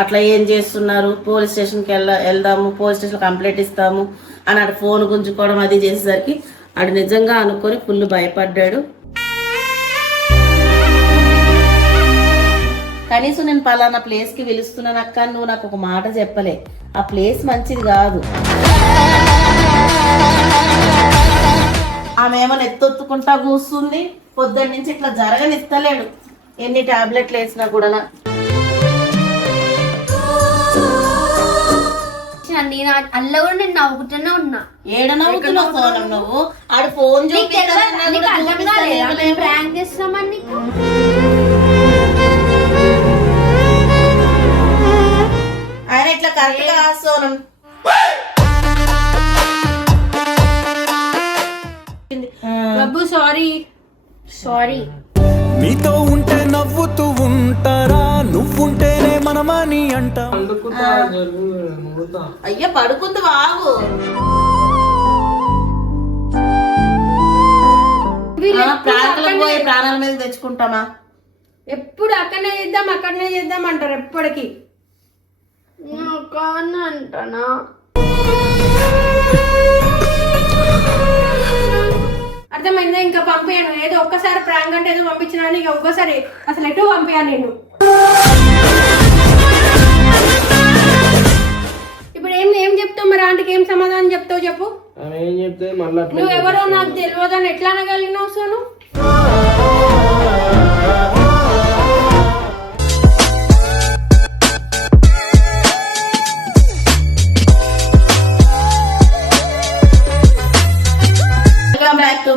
అట్లా ఏం చేస్తున్నారు, పోలీస్ స్టేషన్కి వెళ్దాము, పోలీస్ స్టేషన్ కంప్లైంట్ ఇస్తాము అని అటు ఫోన్ గుంజుకోవడం అది చేసేసరికి ఆడు నిజంగా అనుకొని ఫుల్ భయపడ్డాడు. కనీసం నేను పలానా ప్లేస్కి పిలుస్తున్నాను అక్క, నువ్వు నాకు ఒక మాట చెప్పలే, ఆ ప్లేస్ మంచిది కాదు. ఆమె ఏమో ఎత్తొత్తుకుంటా కూస్తుంది, పొద్దున్న నుంచి ఇట్లా జరగనిస్తలేడు ఎన్ని టాబ్లెట్లు వేసినా కూడా. నేను అల్ల కూడా నేను నవ్వుకుంటూనే ఉన్నా. ఏడ నవ్వుతున్నావు సోనం నువ్వు? ఆడు ఫోన్ ప్రాంక్ చేస్తున్నామని నీకు ఆయన ఇట్లా కరెక్ట్ గా సోనం. బాబు సారీ సారీ. నీతో ఉంటే నవ్వుతూ ఉంటారా, నువ్వుంటేనే మనమని అంట. అయ్యా పడుకుంది బాగు. పోయి ప్రాణాల మీద తెచ్చుకుంటామా? ఎప్పుడు అక్కడనే చేద్దాం అంటారు ఎప్పటికి. అంటానా అర్థమైందా? ఇంకా పంపించాను ఏదో ఒక్కసారి ప్రాంక్ అంటే ఏదో పంపించినా, ఇక ఒక్కసారి అసలు ఎటు పంపించాను నేను. ఇప్పుడు ఏం చెప్తావు మరి? ఆంటీకి ఏం సమాధానం చెప్తావు చెప్పు. నువ్వు ఎవరో నాకు తెలియదని ఎట్లా అనగలిగినావు సోను?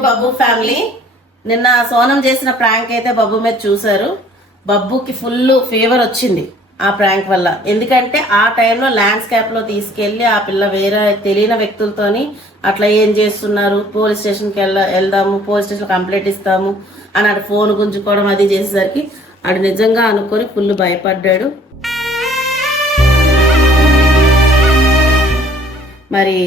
బబ్బు ఫ్యామిలీ, నిన్న సోనం చేసిన ప్రాంక్ అయితే బబ్బు మీద చూసారు. బబ్బుకి ఫుల్ ఫీవర్ వచ్చింది ఆ ప్రాంక్ వల్ల. ఎందుకంటే ఆ టైంలో ల్యాండ్స్కేప్ లో తీసుకెళ్లి ఆ పిల్ల వేరే తెలియని వ్యక్తులతోని అట్లా ఏం చేస్తున్నారు, పోలీస్ స్టేషన్కి వెళ్దాము, పోలీస్ స్టేషన్ కంప్లైంట్ ఇస్తాము అని అటు ఫోన్ గుంజుకోవడం అది చేసేసరికి ఆడు నిజంగా అనుకొని ఫుల్ భయపడ్డాడు. మరి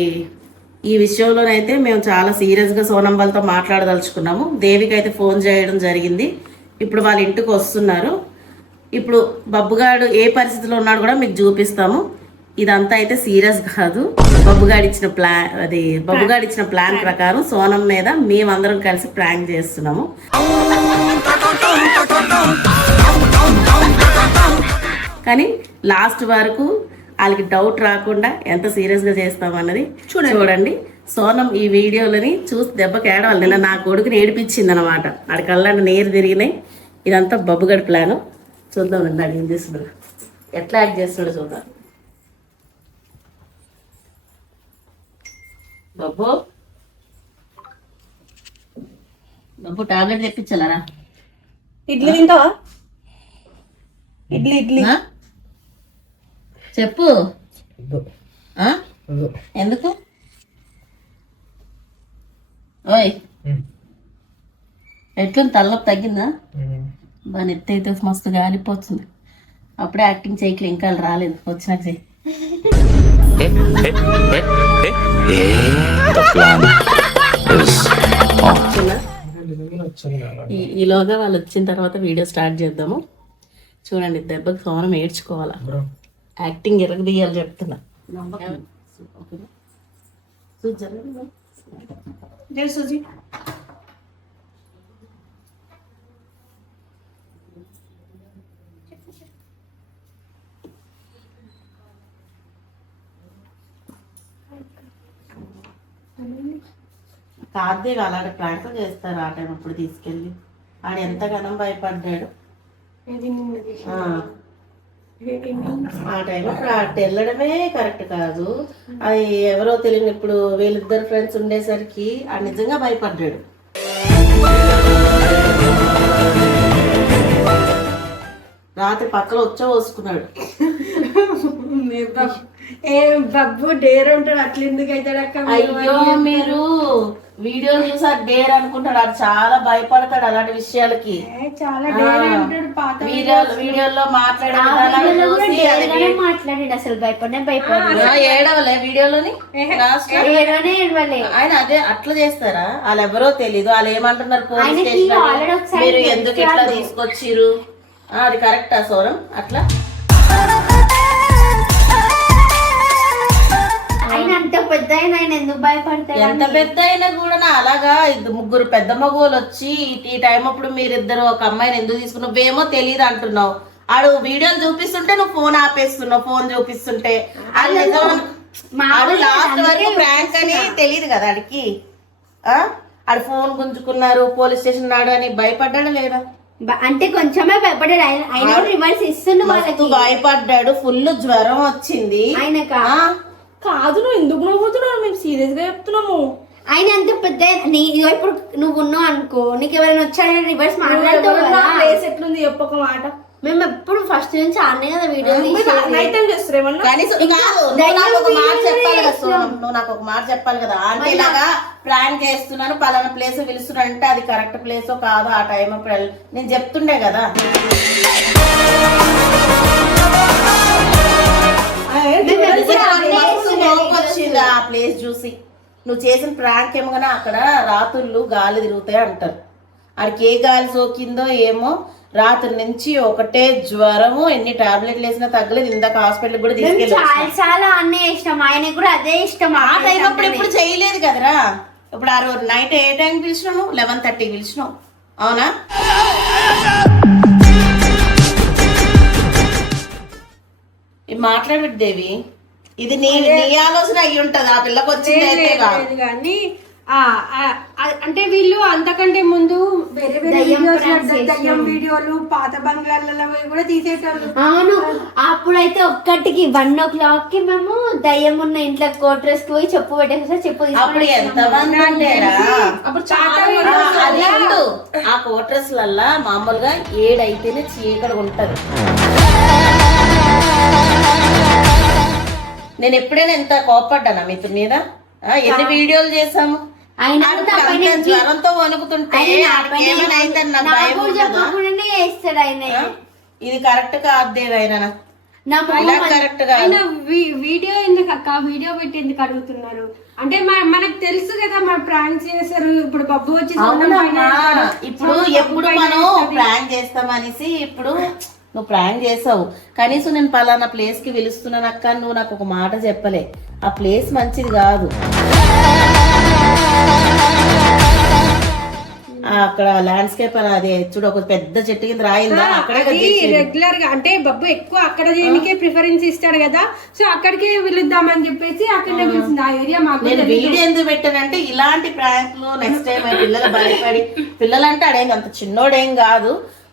ఈ విషయంలోనైతే మేము చాలా సీరియస్గా సోనం వాళ్ళతో మాట్లాడదలుచుకున్నాము. దేవికి అయితే ఫోన్ చేయడం జరిగింది. ఇప్పుడు వాళ్ళ ఇంటికి వస్తున్నారు. ఇప్పుడు బబ్బుగాడు ఏ పరిస్థితిలో ఉన్నాడు కూడా మీకు చూపిస్తాము. ఇదంతా అయితే సీరియస్ కాదు, బబ్బుగాడు ఇచ్చిన ప్లాన్ ప్రకారం సోనం మీద మేమందరం కలిసి ప్రాంక్ చేస్తున్నాము. కానీ లాస్ట్ వరకు వాళ్ళకి డౌట్ రాకుండా ఎంత సీరియస్గా చేస్తామన్నది చూడండి. సోనం ఈ వీడియోలని చూసి దెబ్బకి ఏడవాలి. నిన్న నా కొడుకుని ఏడిపించింది అనమాట. ఆడి కళ్ళని నీరు తిరిగినాయి. ఇదంతా బబ్బుగడి ప్లాను. చూద్దాం దాన్ని ఏం చేస్తున్నాడు, ఎట్లా యాక్ట్ చేస్తున్నాడు చూద్దాం. బబ్బు టాబ్లెట్ తెప్పించాలరా? ఇడ్లీ తింటావా? ఇడ్లీ చెప్పు. ఎందుకు? ఓయ్ ఎట్లా తలనొప్పి తగ్గిందా? బాగా నెత్తి అయితే మస్తు గాలిపోతుంది. అప్పుడే యాక్టింగ్ చేయట్లే, ఇంకా రాలేదు, వచ్చినాక చెయ్యి. ఈలోగా వాళ్ళు వచ్చిన తర్వాత వీడియో స్టార్ట్ చేద్దాము. చూడండి, దెబ్బకి సోనం ఏడ్చుకోవాలా, యాక్టింగ్ ఎరగదీయాలి చెప్తున్నా. కాదే అలాంటి ప్రాంక్ చేస్తారు ఆ టైం అప్పుడు తీసుకెళ్ళి. ఆడు ఎంతగానో భయపడ్డాడు ఆ టైంలో. అటు వెళ్ళడమే కరెక్ట్ కాదు. అది ఎవరో తెలియని ఇప్పుడు వీళ్ళిద్దరు ఫ్రెండ్స్ ఉండేసరికి ఆ నిజంగా భయపడ్డాడు. రాత్రి పక్కన వచ్చా పోసుకున్నాడు. బబ్బు డేర్ ఉంటాడు, అట్లా ఎందుకు అవుతాడు? అయ్యో మీరు వీడియో చూసి డేర్ అనుకుంటాడు. అది చాలా భయపడతాడు అలాంటి విషయాలకి. వీడియోలో మాట్లాడాడు, అసలు భయపడ్డా. ఏడవలే వీడియోలోని ఆయన అదే అట్లా చేస్తారా? వాళ్ళు ఎవరో తెలీదు. వాళ్ళు ఏమంటున్నారు, పోలీస్ స్టేషన్ మీరు ఎందుకు ఇట్లా తీసుకొచ్చిర్రు? అది కరెక్టా సోరం? అట్లా ఎందుకు భయపడతాడు? ఎంత పెద్ద అయినా కూడా అలాగా ముగ్గురు పెద్ద మగవాళ్ళు వచ్చి ఈ టైం అప్పుడు మీరిద్దరు ఒక అమ్మాయిని ఎందుకు తీసుకున్నావు, నువ్వేమో తెలియదు అంటున్నావు. ఆడు వీడియోలు చూపిస్తుంటే నువ్వు ఫోన్ ఆపేస్తున్నావు, ఫోన్ చూపిస్తుంటే ఆడు లాస్ట్ వరకు ప్రాంక్ అని తెలియదు కదా ఆడికి. ఆడు ఫోన్ గుంజుకున్నారు, పోలీస్ స్టేషన్ నాడు అని భయపడ్డాడు లేదా? అంటే కొంచెమే భయపడ్డాడు, ఆయన రివర్స్ ఇస్తుండు వాళ్ళకి. భయపడ్డాడు, ఫుల్ జ్వరం వచ్చింది ఆయనక. కాదు, నువ్వు ఎందుకు నవ్వుతున్నావు? మేము సీరియస్ గా చెప్తున్నాము. ఆయన అంత పెద్ద ఇప్పుడు నువ్వు ఉన్నావు అనుకో, నీకు ఎవరైనా వచ్చాడని రివర్స్ మాట్లాడుతావు కదా. ప్లేస్ ఎట్లుంది చెప్పొక మాట. మేము ఎప్పుడు ఫస్ట్ నుంచి ఆడనే కదా వీడియో నైట్ టైం చేస్తారేమన్నా? నువ్వు నాకు ఒక మాట చెప్పాలి కదా సోనం, నువ్వు నాకు ఒక మాట చెప్పాలి కదా. అంటే ఇలాగా ప్లాన్ చేస్తున్నాను, పలానా ప్లేస్ పిలుస్తున్నాను అంటే అది కరెక్ట్ ప్లేస్ కాదు, ఆ టైం అప్పుడు నేను చెప్తుండే కదా. వచ్చింది ఆ ప్లేస్ చూసి. నువ్వు చేసిన ప్రాంక్ ఏమో కానీ అక్కడ రాత్రులు గాలి తిరుగుతాయి అంటారు. ఆడికి ఏ గాలి సోకిందో ఏమో, రాత్రి నుంచి ఒకటే జ్వరము, ఎన్ని టాబ్లెట్లు వేసినా తగ్గలేదు. ఇందాక హాస్పిటల్ కూడా తీసుకెళ్ళి చాలా అన్నీ ఇష్టం, ఆయన కూడా అదే ఇష్టం. ఆ టైం అప్పుడు ఎప్పుడు చేయలేదు కదరా. ఇప్పుడు ఆ రోజు నైట్ ఏ టైం పిలిచినావు? 11:30 పిలిచినావు, అవునా? మాట్లాడబెట్టు దేవి, ఇది నీ ఆలోచన అయ్యి ఉంటది, ఆ పిల్లకి వచ్చింది అయితే కాదు. కానీ అంటే వీళ్ళు అంతకంటే ముందు వేరే వేరే దయ్యం వీడియోలు పాత బంగ్లాలలో కూడా తీసేటారు. అవును, అప్పుడైతే ఒక్కటికి 1 o'clock కి మేము దయ్యం ఉన్న ఇంట్లో కోట్రెస్ కి పోయి చెప్పు పెట్టేసా. చెప్పు అప్పుడు ఎంత మంది ఉండేరా? అప్పుడు చాలా అది ఉండు. ఆ కోట్రెస్ లల్లా మామూలుగా 7 అయితేనే చీకటి ఉంటది. నేను ఎప్పుడైనా ఎంత కోపడ్డానా మీతో మీద? ఎన్ని వీడియోలు చేసాము. జ్వరంతో వణుకుతుంటే ఇది కరెక్ట్ కాదు ఆయన. కరెక్ట్ కాదు. వీడియో ఎందుకు అక్క వీడియో పెట్టి ఎందుకు అడుగుతున్నారు? అంటే మనకు తెలుసు కదా మన ప్రాంక్ చేశారు. ఇప్పుడు బబ్బు వచ్చి ఇప్పుడు ఎప్పుడు మనం ప్రాంక్ చేస్తామనేసి ఇప్పుడు నువ్వు ప్రాంక్ చేసావు. కనీసం నేను పలానా ప్లేస్ కి పిలుస్తున్నాను అక్క, నువ్వు నాకు ఒక మాట చెప్పలే. ఆ ప్లేస్ మంచిది కాదు. అక్కడ ల్యాండ్స్కేప్ అని అది చూడు, ఒక పెద్ద చెట్టు కింద రాయిందా అక్కడే రెగ్యులర్ గా. అంటే బబ్బు ఎక్కువ అక్కడ దేనికే ప్రిఫరెన్స్ ఇస్తాడు కదా, సో అక్కడికే పిలుద్దామని చెప్పేసి అక్కడే పిలిచింది. ఆ ఏరియా మాకు. నేను వీడియో ఎందుకు పెట్టానంటే ఇలాంటి ప్రాంక్లు నెక్స్ట్ టైం పిల్లలు భయపడి, పిల్లలంటే ఆడేం అంత చిన్నోడేం కాదు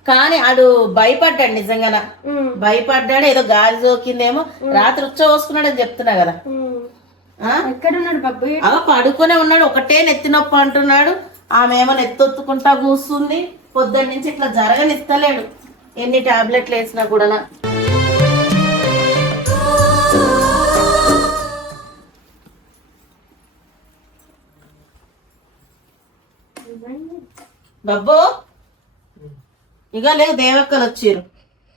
కానీ ఆడు భయపడ్డాడు, నిజంగానే భయపడ్డాడు. ఏదో గాలి సోకిందేమో, రాత్రి ఉచ్చోసుకున్నాడు అని చెప్తున్నా కదా. ఎక్కడున్నాడు బబ్బు? అలా పడుకునే ఉన్నాడు, ఒకటే నెత్తి నొప్పి అంటున్నాడు. ఆమె ఏమో నెత్తొత్తుకుంటా కూస్తుంది. పొద్దున్న నుంచి ఇట్లా జరగనిస్తలేడు, ఎన్ని టాబ్లెట్లు వేసినా కూడా. బబ్బు ఇక లేవు, దేవక్కలు వచ్చారు.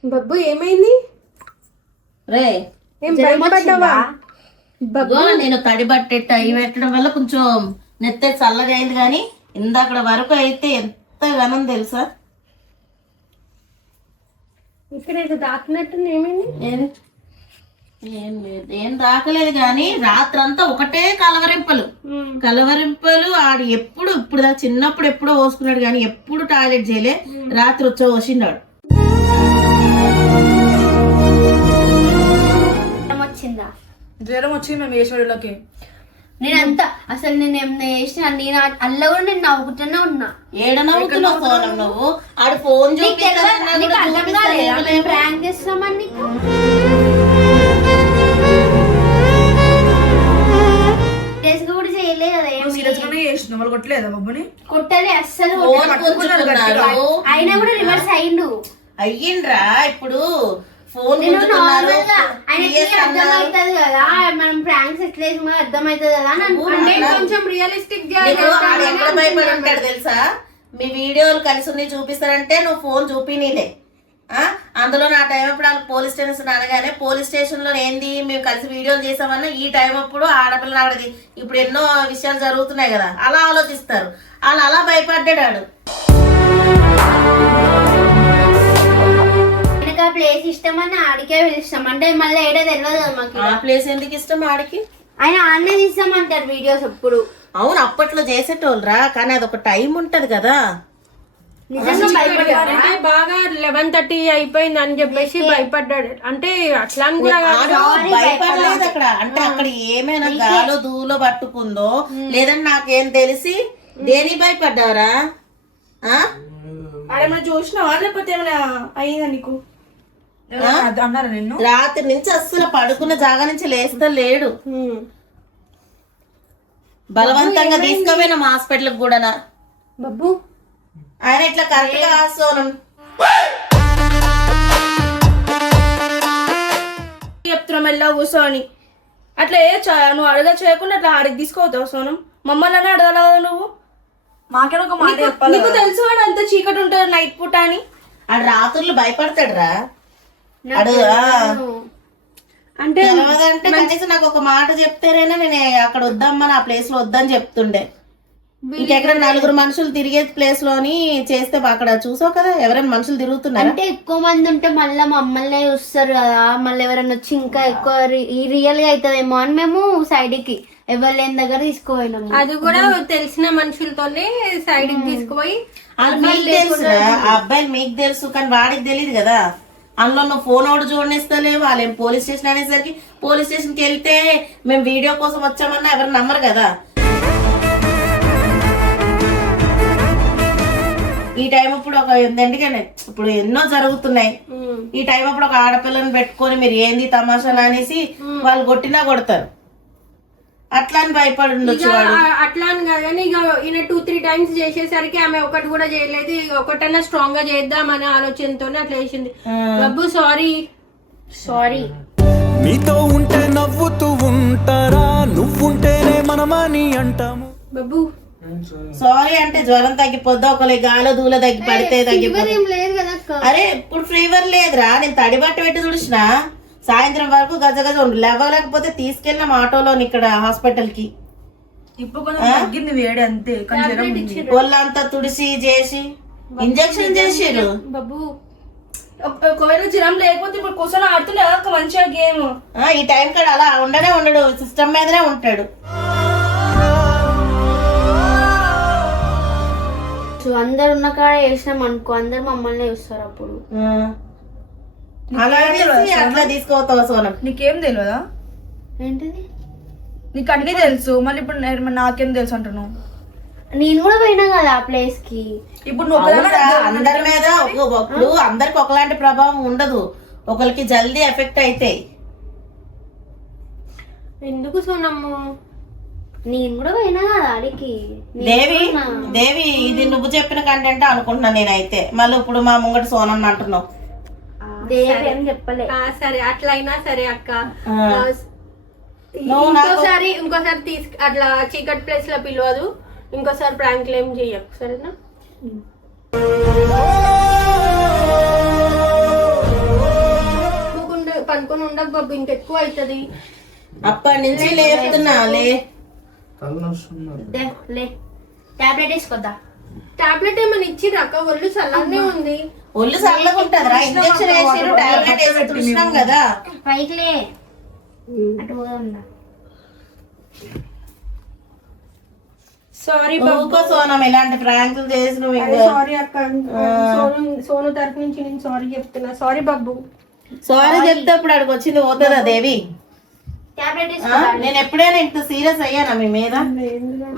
బబ్బు ఏమైంది రే? బబ్బు నేను తడి బట్టెట్టు అవి పెట్టడం వల్ల కొంచెం నెత్తే చల్లగా అయింది, కానీ ఇందాక వరకు అయితే ఎంత ఘనం తెలుసా. ఇక్కడ దాటినట్టు ఏమైంది? ఏం లేదు, ఏం రాకలేదు. కానీ రాత్రంతా ఒకటే కలవరింపలు. ఆడు ఎప్పుడు ఇప్పుడు చిన్నప్పుడు ఎప్పుడో పోసుకున్నాడు కానీ ఎప్పుడు టాయిలెట్ చేయలే. రాత్రి వచ్చి పోసిండాడు. వచ్చిందా? జ్వరం వచ్చింది మేము ఈశ్వరులకి. నేనంతా అసలు నేను ఏమన్నా చేసిన నేను అల్ల కూడా నేను నవ్వుకుంటూనే ఉన్నా. ఏడ నవ్వుతున్నావు సోనం నువ్వు? ఆడు ఫోన్ ప్రాంక్ చేస్తామని నీకు కూడా చేయలేదు కదా. కొట్టలేదా బొబ్బుని? కొట్టలే అస్సలు. అయినా కూడా రివర్స్ అయ్యిండు. అయ్యిండ్రా ఇప్పుడు ఫోన్ అర్థమవుతుంది కదా మనం ప్రాంక్స్ ఎట్లా అర్థమవుతుంది కదా. కొంచెం రియలిస్టిక్ ఎక్కడ భయపడి ఉంటాడు తెలుసా? మీ వీడియోలు కలిసి ఉన్నాయి చూపిస్తారంటే నువ్వు ఫోన్ చూపినీలే. అందులో నా టైం అప్పుడు వాళ్ళకి పోలీస్ స్టేషన్ అనగానే పోలీస్ స్టేషన్ లో ఏంది మేము కలిసి వీడియోలు చేసామన్నా ఈ టైం అప్పుడు ఆడపిల్ల ఆడది ఇప్పుడు ఎన్నో విషయాలు జరుగుతున్నాయి కదా, అలా ఆలోచిస్తారు. వాళ్ళు అలా భయపడ్డాడు. ప్లేస్ ఇష్టం అని ఆడికే పిలుస్తాం అంటే మళ్ళీ ఏడో తెలియదు కదా మాకు. ఆ ప్లేస్ ఎందుకు ఇష్టం ఆడికి? ఆయన ఆన్నే తీస్తామంటారు వీడియోస్ ఎప్పుడు. అవును అప్పట్లో చేసేటోళ్ళరా, కానీ అదొక టైం ఉంటది కదా. నిజంగా భయపడ్డారా? అంటే బాగా 11:30 అయిపోయింది అని చెప్పేసి భయపడ్డాడు. అంటే అట్లా అని కూడా కాదు. ఆడు భయపడలేదు అక్కడ. అంటే అక్కడ ఏమైనా గాలో దూలో పట్టుకుందో లేదని నాకేం తెలిసి దేని భయపడ్డారా? ఆడేమైనా చూసినావా లేకపోతే ఏమైనా అయిందా నీకు? అన్నారా నిన్ను? రాత్రి నుంచి అస్సలు పడుకున్న జాగా నుంచి లేస్తా లేడు. బలవంతంగా తీసుకుపోయినాం హాస్పిటల్ కూడా. బబ్బు ఆయన ఇట్లా కరెక్ట్ గా సోనం చెప్తున్నాం మెల్ల కూర్చోని అట్లా నువ్వు అడగ చేయకుండా అట్లా ఆడికి తీసుకోవతావు సోనం. మమ్మల్ని అడగాల కదా నువ్వు. మాకేనా ఒక మాట చెప్పాలి. నీకు తెలుసు వాడు అంత చీకటి ఉంటుంది నైట్ పూట అని. ఆడు రాత్రులు భయపడతాడు రా. అడు అంటే తెలవదంటే కనీసం నాకు ఒక మాట చెప్తారైనా నేను అక్కడ వద్దామని ఆ ప్లేస్ లో వద్దని చెప్తుండే. ఇంకెక్కడ నలుగురు మనుషులు తిరిగే ప్లేస్ లోని చేస్తే అక్కడ చూసావు కదా ఎవరైనా మనుషులు తిరుగుతున్నారు. అంటే ఎక్కువ మంది ఉంటే మళ్ళీ మమ్మల్ని చూస్తారు కదా, మళ్ళీ ఎవరైనా వచ్చి ఇంకా ఎక్కువ రియల్ గా అవుతుందేమో అని మేము సైడ్ కి ఎవరు లేని దగ్గర తీసుకుపోయినాము. అది కూడా తెలిసిన మనుషులతోనే సైడ్ కి తీసుకుపోయి అది మీకు తెలుసురా, ఆ అబ్బాయిలు మీకు తెలుసు కానీ వాడికి తెలియదు కదా. అందులో నువ్వు ఫోన్ ఒకటి చూడనిస్తలేవు. వాళ్ళేం పోలీస్ స్టేషన్ అనేసరికి పోలీస్ స్టేషన్కి వెళ్తే మేము వీడియో కోసం వచ్చామన్నా ఎవరు నమ్మరు కదా. ఈ టైం ఇప్పుడు ఒక ఎందుకంటే ఇప్పుడు ఎన్నో జరుగుతున్నాయి. ఈ టైం అప్పుడు ఒక ఆడపిల్లని పెట్టుకొని మీరు ఏంది తమాషా అనేసి వాళ్ళు కొట్టినా కొడతారు. అట్లా అని భయపడి ఉండొచ్చు వాడు. అట్లా అని కాదు కానీ ఇక ఈయన 2-3 టైమ్స్ చేసేసరికి ఆమె ఒకటి కూడా చేయలేదు. ఒకటన్నా స్ట్రాంగ్ గా చేద్దాం అనే ఆలోచనతోనే అట్లా చేసింది. బబ్బు సారీ. నీతో ఉంటే నవ్వుతూ ఉంటారా, నువ్వుంటేనే మనమని అంటాము. బబ్బు సారీ అంటే జ్వరం తగ్గిపోద్దా, ఒకరి గాలో దూల తగ్గి పడితే తగ్గిపోద్ది. లేదు కదా అక్క. అరే ఇప్పుడు ఫీవర్ లేదురా, నేను తడి బట్ట పెట్టి తుడిచిన సాయంత్రం వరకు గజగజ ఉండు. లేవలేకపోతే తీసుకెళ్ళినాం ఆటోలో ఇక్కడ హాస్పిటల్ కి. ఇప్పుడు కొంచెం తగ్గింది వేడి అంతే. కానీ జ్వరం ఉంది. ఒళ్ళంతా తుడిసి చేసి ఇంజక్షన్ చేసిరు. బబ్బు ఒకవేళ జ్వరం లేకపోతే ఇప్పుడు కూర్చొని ఆడుతుండే కదా మంచిగా గేమ్. ఈ టైం కాడ అలా ఉండడు, సిస్టమ్ మీదనే ఉంటాడు. అందరు ఉన్న కాడ వేసినాం అనుకో, అందరు మమ్మల్ని చూస్తారు అప్పుడు. అలా అనేసి అట్లా తీసుకోతావా సోనం? నీకేం తెలియదా? ఏంటిది? నీకు అన్ని తెలుసు, మళ్ళీ ఇప్పుడు నాకేం తెలుసు అంటున్నావు. నేను కూడా పోయినా కదా ఆ ప్లేస్ కి. ఇప్పుడు నువ్వు అవునురా, అందరి మీద ఇప్పుడు అందరికి ఒకలాంటి ప్రభావం ఉండదు, ఒకరికి జల్దీ ఎఫెక్ట్ అవుతాయి. ఎందుకు సోనమ్ము? నేను కూడా పోయినా కదా ఆడికి. దేవి ఇది నువ్వు చెప్పిన కంటెంట్ అనుకుంటున్నా నేనైతే. మళ్ళీ ఇప్పుడు మా ముంగట సోనం అంటున్నావు. దేవి ఏం చెప్పలే. సరే అట్లా అయినా సరే అక్క. నువ్వు ఇంకోసారి అట్లా చీకటి ప్లేస్ లో పిలవదు. ఇంకోసారి ప్రాంక్ ఏం చెయ్యకు సరేనా? పనుకొని ఉండకు బాబు, ఇంకెక్కువ అవుతుంది. అప్పటి నుంచి లేపుతున్నా లే. లే టాబ్లెట్ వేసుకోద్దా? టాబ్లెట్ ఏమైనా ఇచ్చిరా అక్క? ఒళ్ళు చల్లనే ఉంది. ఒళ్ళు చల్లగా ఉంటదిరా, ఇంజక్షన్ వేసిరు, టాబ్లెట్ వేసి చూసినాం కదా. పైకిలే అటు పోదా. సారీ ఊరుకో సోనం, ఇలాంటి ప్రాంకులు చేసి నువ్వు సారీ అక్క. సోను తరఫు నుంచి నేను సారీ చెప్తున్నా. సారీ బాబు. సారీ చెప్తే అప్పుడు అక్కడికి వచ్చింది పోతుందా దేవి? టాబ్లెట్ నేను ఎప్పుడైనా ఇంత సీరియస్ అయ్యానా మీ మీద?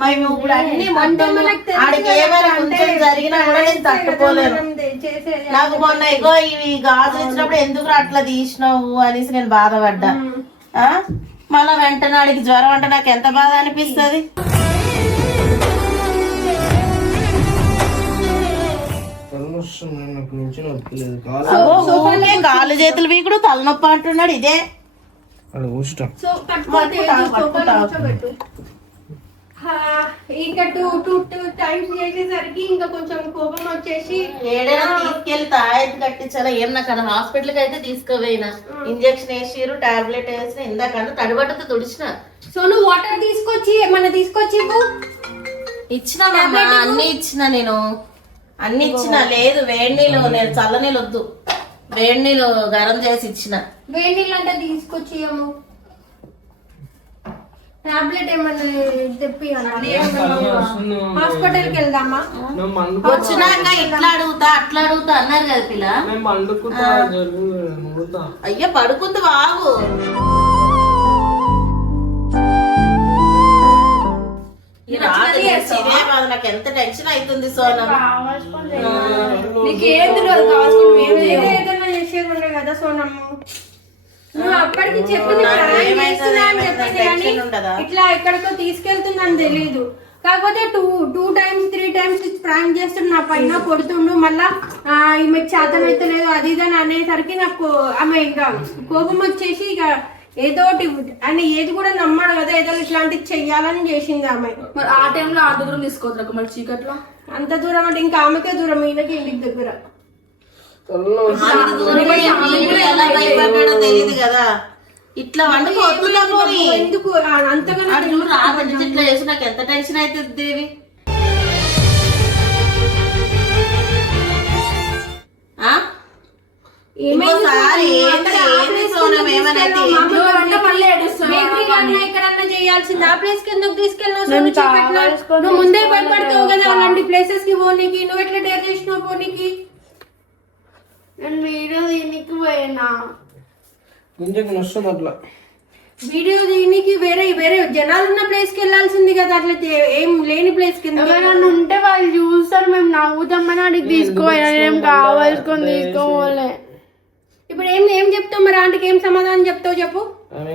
మేము ఇప్పుడు అన్ని మొత్తం ఆడికి ఏమైనా కొంచెం జరిగినా కూడా నేను తట్టుకోలేను. నాకు మొన్న ఇగో ఇవి గాజులు ఇచ్చినప్పుడు ఎందుకు అట్లా తీసినావు అనేసి నేను బాధపడ్డా. మళ్ళా వెంటనే ఆడికి జ్వరం అంటే నాకు ఎంత బాధ అనిపిస్తుంది. కాళ్ళు చేతులు వీకుడు తలనొప్పి అంటున్నాడు. ఇదే ఇంకా 2 టైమ్స్ చేసేసరికి ఇంకా కొంచెం కోపం వచ్చేసి ఏడైనా తీసుకెళ్లి తాయెత్తు కట్టించాలా ఏం నాకు అది హాస్పిటల్ కి అయితే తీసుకోపోయినా. ఇంజక్షన్ వేసిరు, టాబ్లెట్ వేసిన, ఇందాక తడిబట్టతో తుడిచిన. సో నువ్వు వాటర్ తీసుకొచ్చి ఏమన్నా తీసుకొచ్చి ఇచ్చిన అన్ని ఇచ్చిన, నేను అన్ని ఇచ్చిన. లేదు వేడి నీళ్ళు, నేను చల్ల నీళ్ళు వద్దు, వేడి నీళ్ళు గరం చేసి ఇచ్చిన. వేడి నీళ్ళు అంటే తీసుకొచ్చి టాబ్లెట్ ఏమన్నా తెప్పి హాస్పిటల్ కి వెళ్దామా? వచ్చినాక ఇట్లా అడుగుతా అట్లా అడుగుతా అన్నారు కదా పిల్ల. అయ్యో పడుకుంది బాగు. నాకు ఎంత టెన్షన్ అవుతుంది సోనం. ఏదైనా చేసేది ఉండే కదా సోనమ్ము. నువ్వు అప్పటికి చెప్పింది ప్రాంక్ చేస్తున్నా అని చెప్పింది కానీ ఇట్లా ఎక్కడికో తీసుకెళ్తుందని తెలీదు. కాకపోతే టూ టైమ్స్ 3 times ప్రాంక్ చేస్తుండు, నా పైన కొడుతుండు. మళ్ళా ఈమెకు చేతన అయితే లేదు అది ఇది అని అనేసరికి నాకు ఆమె ఇంకా కోపం వచ్చేసి ఇక ఏదో ఆయన ఏది కూడా నమ్మడు కదా, ఏదో ఇట్లాంటివి చెయ్యాలని చేసింది ఆమె. మరి ఆ టైంలో అంత దూరం తీసుకోవచ్చు మరి చీకట్లో. అంత దూరం అంటే ఇంకా ఆమెకే దూరం, ఈయనకి ఇంటికి దగ్గర. తెలియదు కదా ఇట్లా వండుకోవద్దు ఎందుకు అంతగా ఇట్లా చేసి నాకు ఎంత టెన్షన్ అవుతుంది దేవి. ఎక్కడన్నా చేయాల్సింది ఆ ప్లేస్ కి ఎందుకు తీసుకెళ్ళినావు? నువ్వు ముందే భయపడతావు కదా అలాంటి ప్లేసెస్ కి పోనీకి. నువ్వు ఎట్లా డేర్ చేసినావు పోనీకి? నేను వీడియో దీనికి పోయినా అట్లా వీడియో దీనికి వేరే వేరే జనాలు ఉన్న ప్లేస్ కి వెళ్ళాల్సింది కదా, అట్లా ఏం లేని ప్లేస్ కి. ఎవరైనా ఉంటే వాళ్ళు చూస్తారు, మేము నవ్వుతామని అడిగి తీసుకోవాలి, ఏం కావాల్సుకొని తీసుకోవాలి. ఇప్పుడు ఏం చెప్తావు మరి? ఆంటీకి ఏం సమాధానం చెప్తావు చెప్పు.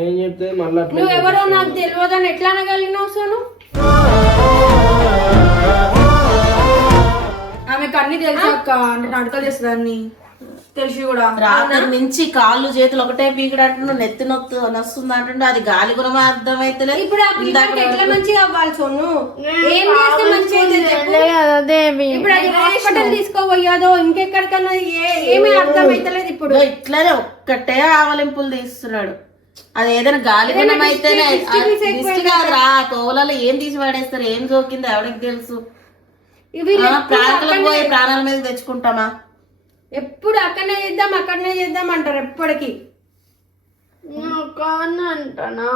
ఏం చెప్తే మళ్ళీ నువ్వు ఎవరో నాకు తెలియదు అని ఎట్లా అనగలిగినావు సోను? ఆమెకు అన్ని తెలుసు అక్క, అంటే నాటకాలు చేస్తుందని తెలిసి కూడా. రాత్రి నుంచి కాళ్ళు చేతులు ఒకటే పీకడంటు, నెత్తి నొస్తుంది అంటుండే, అది గాలి కూడా అర్థం అయితే. ఇప్పుడు ఎట్లా మంచిగా అవ్వాలి సోను? ఏం చేస్తే మంచిగా ఇప్పుడు అది హాస్పిటల్ తీసుకోబోయాదో ఇంకెక్కడికన్నా ఏమీ అర్థం అయితలేదు. ఇప్పుడు ఇట్లనే ఒక్కటే ఆవలింపులు తీస్తున్నాడు. అది ఏదైనా గాలి గుణం అయితేనే రా తోవలలో ఏం తీసి పడేస్తారు, ఏం జోకింది ఎవరికి తెలుసు. ప్రాణాలకు పోయి ప్రాణాల మీద తెచ్చుకుంటామా? ఎప్పుడు అక్కడనే చేద్దాం అంటారు ఎప్పటికీ. అంటానా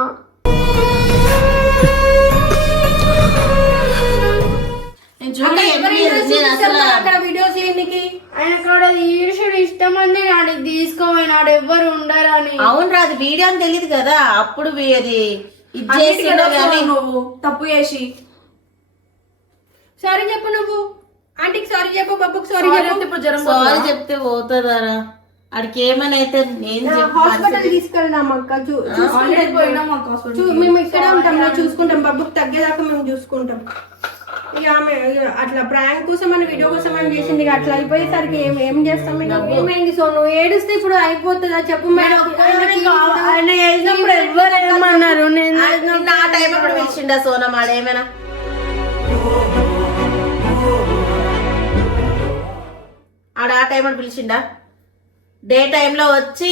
అక్కడ వీడియోస్ చేయడానికి ఆయన అక్కడ ఈర్షుడు ఇష్టం అని ఆడికి తీసుకోపోయినాడు, ఎవ్వరు ఉండరని. అవును రా, అది వీడియో అని తెలియదు కదా అప్పుడు. అది ఇది చేసి నువ్వు తప్పు చేసి సారీ చెప్పు. నువ్వు ఆంటీకి సారీ చెప్పు, బాబుకి సారీ చెప్పు. సారీ చెప్తే పోతుందారా? అడికి ఏమైనా అయితే నేను హాస్పిటల్ తీసుకెళ్దాం అక్క. మేము ఇక్కడే ఉంటాం, చూసుకుంటాం. బాబుకి తగ్గేదాకా మేము చూసుకుంటాం. ఇక ఆమె అట్లా ప్రాంక్ కోసం అని వీడియో కోసం అని చేసింది. ఇక అట్లా అయిపోయేసరికి ఏం చేస్తాం? ఏమైంది సో నువ్వు ఏడుస్తే ఇప్పుడు అయిపోతుందా చెప్పు మేడం? ఆయన చేసినప్పుడు ఎవ్వరు ఏమన్నారు? నా టైం అప్పుడు పిలిచిండా సోనం ఆడేమైనా? ఆడ ఆ టైం అని పిలిచిండా? డే టైంలో వచ్చి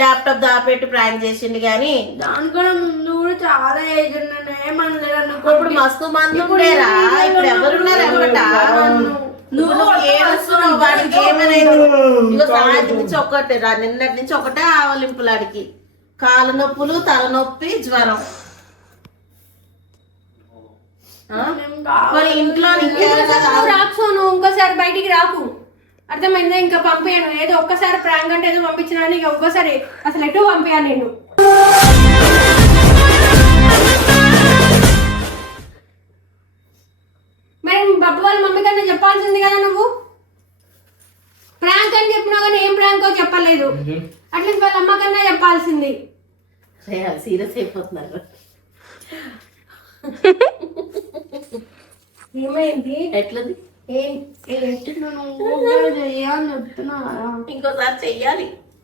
ల్యాప్టాప్ దాపెట్టి ప్రాంక్ చేసిండు. కానీ దానికన్నా ముందు కూడా చాలా చేసిండే, ఇప్పుడు మస్తు మంది ఉండేరా, ఇప్పుడు ఎవరున్నారు అనమాట. నువ్వు ఏడుస్తున్నావు, వాడికి ఏమైనా ఇగో సాయంత్రం నుంచి ఒకటే రా, నిన్నటి నుంచి ఒకటే ఆవలింపులు. ఆడికి కాళ్ళ నొప్పులు, తలనొప్పి, జ్వరం. మరి ఇంట్లో రాకు సోను, ఇంకోసారి బయటికి రాకు, అర్థమైందా? ఇంకా పంపించాను ఏదో ఒక్కసారి ప్రాంక్ అంటే ఏదో పంపించిన, ఇక ఒక్కసారి అసలు ఎటు పంపించాను నేను. మరి బాబు వాళ్ళ మమ్మీ కన్నా చెప్పాల్సింది కదా నువ్వు. ప్రాంక్ అని చెప్పినావు కానీ ఏం ప్రాంకో చెప్పలేదు. అట్లీస్ట్ వాళ్ళ అమ్మ కన్నా చెప్పాల్సింది. సీరియస్ అయిపోతున్నారు. ఏమైంది? ఎట్లది? చెప్తున్నా ఇంకోసారి చెయ్యాలి.